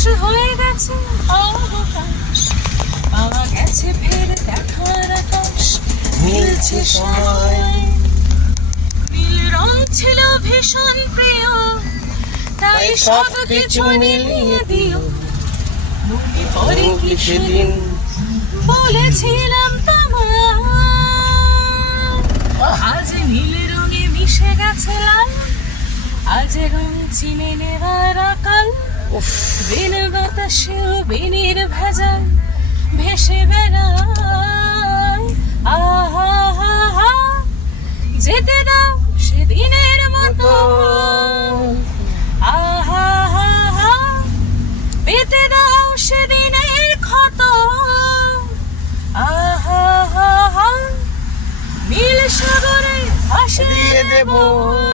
শেষ হয়ে গেছে অবকাশ, পাওয়া গেছে ফের দেখার আকাশ, মিলছে সময়। নীল রং ছিল ভীষণ প্রিয়, তাই সব কিছু মিলিয়ে দিও। মনে পড়ে কি সেদিন বলেছিলাম তোমায়, আজ নীল রঙে মিশে গেছে লাল, আজ রং চিনে নেওয়ার আকাল। বিন বাতাসেও বিনের ভেজাল ভেসে বেড়ায়। আহা হা হা, যেতে দাও সেদিনের মতো। আহা হা হা, পেতে দাও সেদিনের ক্ষত। আহা হা হা, নীল সাগরে ভাসিয়ে দেব